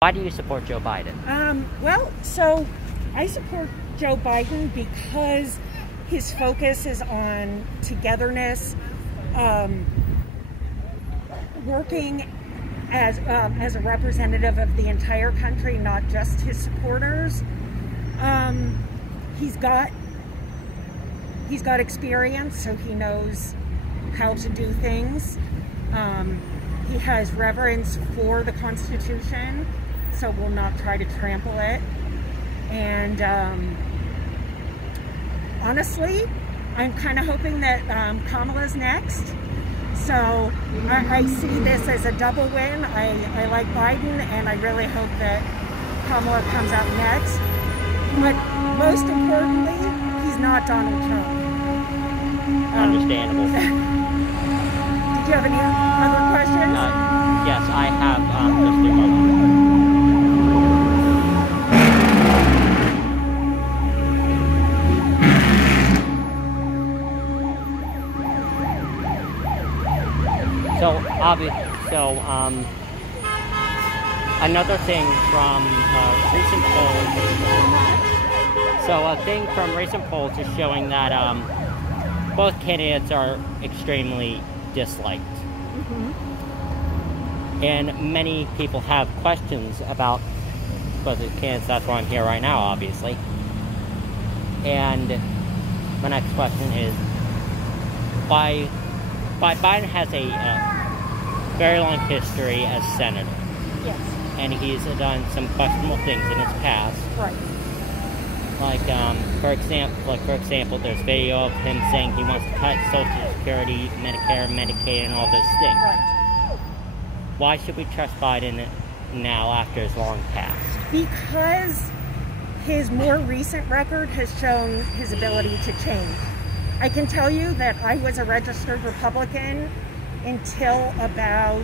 Why do you support Joe Biden? So I support Joe Biden because his focus is on togetherness, working as a representative of the entire country, not just his supporters. He's got experience, so he knows how to do things. He has reverence for the Constitution, so will not try to trample it. And honestly, I'm kind of hoping that Kamala's next. So I see this as a double win. I like Biden, and I really hope that Kamala comes out next. But most importantly, he's not Donald Trump. Understandable. Did you have any other questions? Yes, I have just a moment. Another thing from recent polls. So a thing from recent polls is showing that both candidates are extremely disliked. Mm-hmm. And many people have questions about both the candidates. That's why I'm here right now, obviously. And my next question is, why Biden has a very long history as senator. Yes. And he's done some questionable things in his past. Right. Like, for example, there's video of him saying he wants to cut Social Security, Medicare, Medicaid, and all those things. Right. Why should we trust Biden now after his long past? Because his more recent record has shown his ability to change. I can tell you that I was a registered Republican until about,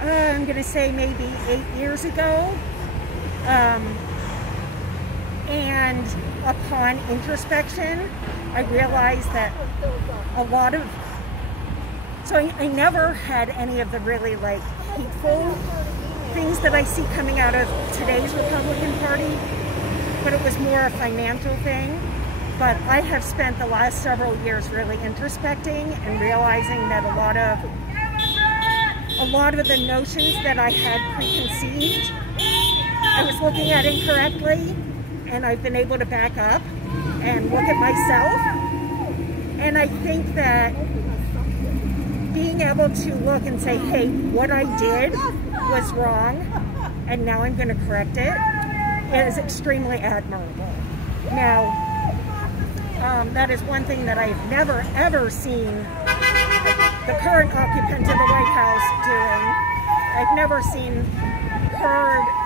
I'm going to say maybe 8 years ago. And upon introspection, I realized that I never had any of the really hateful things that I see coming out of today's Republican Party, but it was more a financial thing. But I have spent the last several years really introspecting and realizing that a lot of the notions that I had preconceived, I was looking at incorrectly, and I've been able to back up and look at myself. And I think that being able to look and say, hey, what I did was wrong, and now I'm going to correct it, is extremely admirable. Now, that is one thing that I've never, ever seen the current occupant of the White House doing. I've never seen,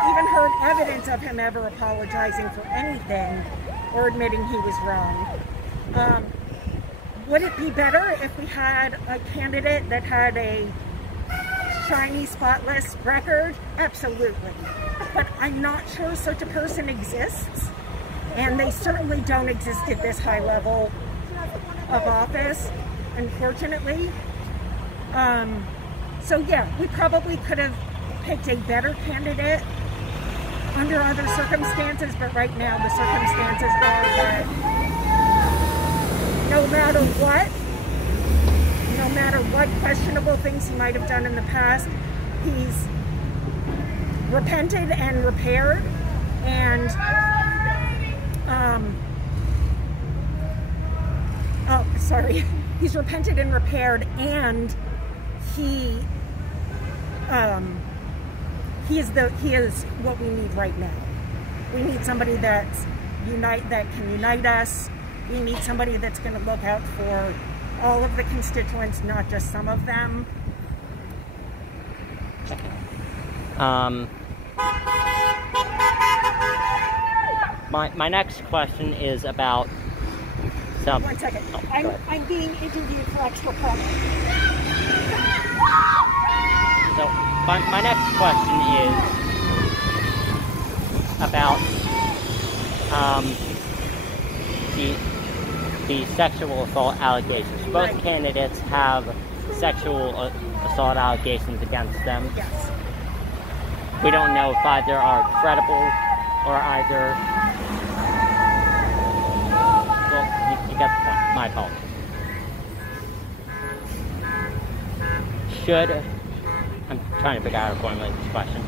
even heard evidence of him ever apologizing for anything or admitting he was wrong. Would it be better if we had a candidate that had a shiny, spotless record? Absolutely. But I'm not sure such a person exists. And they certainly don't exist at this high level of office, unfortunately. So yeah, we probably could have picked a better candidate under other circumstances, but right now the circumstances are that no matter what questionable things he might have done in the past, he's repented and repaired, and he's repented and repaired, and he is what we need right now. We need somebody that can unite us. We need somebody that's going to look out for all of the constituents, not just some of them. My next question is about some... One second. I'm being interviewed for extra credit. So, my next question is about the sexual assault allegations. Both candidates have sexual assault allegations against them. Yes. we don't know if either are credible or either... Well, you got the point. My apologies. I'm trying to figure out how to formulate this question.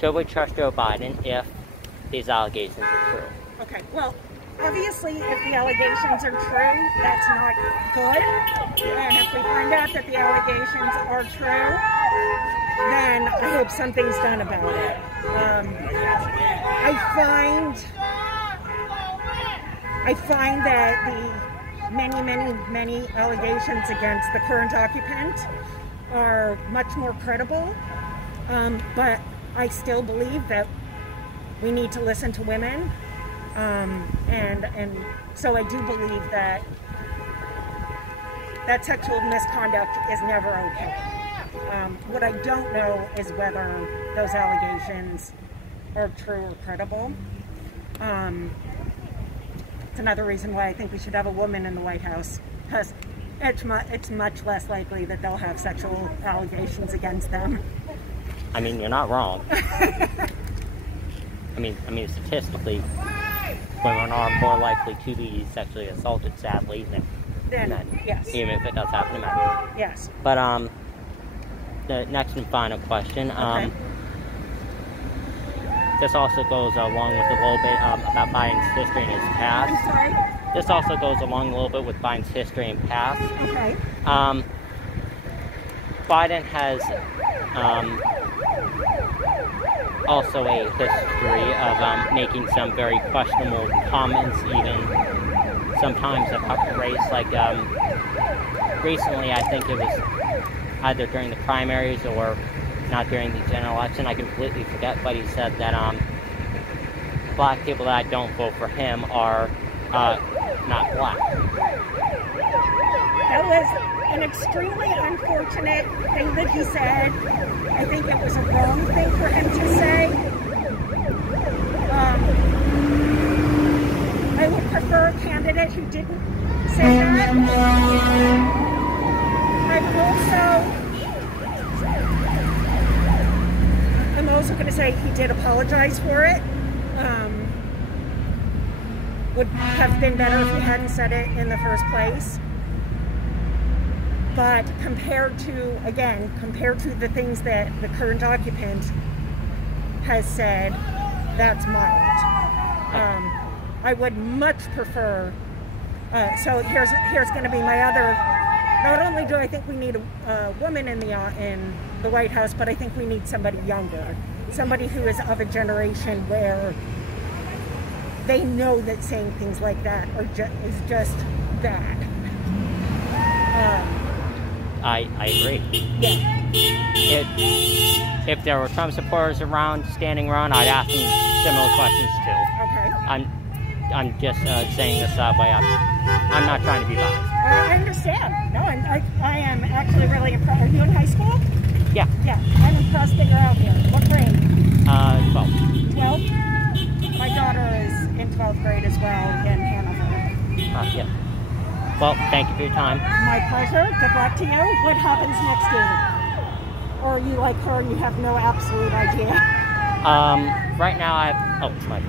Should we trust Joe Biden if these allegations are true? Okay, well, obviously, if the allegations are true, that's not good. And if we find out that the allegations are true, then I hope something's done about it. I find that the many allegations against the current occupant are much more credible, but I still believe that we need to listen to women, and so I do believe that sexual misconduct is never okay. What I don't know is whether those allegations are true or credible. It's another reason why I think we should have a woman in the White House, because it's much less likely that they'll have sexual allegations against them. I mean, you're not wrong. I mean, statistically, women are more likely to be sexually assaulted, sadly, than men. Yes. Even if it does happen to men. Yes. But the next and final question. Okay. This also goes along with a little bit about Biden's history and his past. I'm sorry? This also goes along a little bit with Biden's history and past. Okay. Biden has also a history of making some very questionable comments, even sometimes about race. Like recently, I think it was either during the primaries or not during the general election, I completely forget, but he said that black people that don't vote for him are not black. That was an extremely unfortunate thing that he said. I think it was a wrong thing for him to say. I would prefer a candidate who didn't say that. I'm also going to say he did apologize for it. Would have been better if he hadn't said it in the first place. But compared to the things that the current occupant has said, that's mild. I would much prefer, so here's going to be my other, not only do I think we need a woman in the White House, but I think we need somebody younger. Somebody who is of a generation where they know that saying things like that is just bad. I agree. Yeah. If there were Trump supporters standing around, I'd ask them similar questions too. Okay. I'm just saying this that way. I'm not trying to be biased. I understand. No, I am actually really impressed. Are you in high school? Yeah. Yeah. I'm impressed that you're out here. What grade? 12. 12? My daughter is in 12th grade as well in Hanover. Yeah. Well, thank you for your time. My pleasure. Good luck to you. What happens next year? Or are you like her and you have no absolute idea? Right now I have... Oh, my phone.